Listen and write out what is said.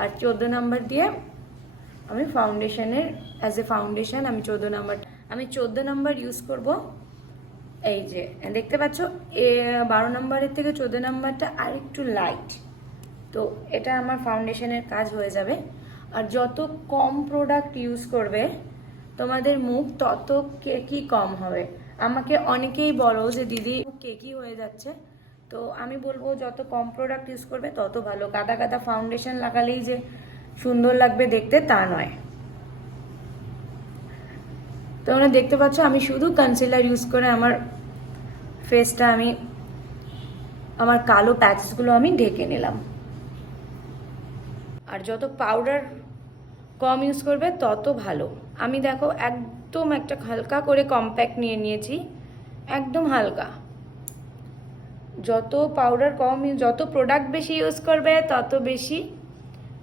আর 14 number দিয়ে আমি ফাউন্ডেশনের অ্যাজ এ ফাউন্ডেশন আমি 14 নাম্বার ইউজ করব। এই যে দেখতে পাচ্ছ 12 নম্বরের থেকে 14 নাম্বারটা আর একটু লাইট, তো এটা আমার ফাউন্ডেশনের কাজ হয়ে যাবে। আর যত কম প্রোডাক্ট ইউজ করবে তোমাদের মুখ তত কেকি কম হবে। আমাকে অনেকেই বলো যে দিদি কেকি হয়ে যাচ্ছে, তো আমি বলবো যত কম প্রোডাক্ট ইউজ করবে তত ভালো। গাদা গাদা ফাউন্ডেশন লাগালেই যে সুন্দর লাগবে দেখতে তা নয়। তোমরা দেখতে পাচ্ছ আমি শুধু কনসিলার ইউজ করে আমার ফেসটা আমার কালো প্যাচেসগুলো আমি ঢেকে নিলাম। আর যত পাউডার কম ইউজ করবে তত ভালো। আমি দেখো একদম একটা হালকা করে কম্প্যাক্ট নিয়ে নিয়েছি, একদম হালকা। যত পাউডার কম, যত প্রোডাক্ট বেশি ইউজ করবে তত বেশি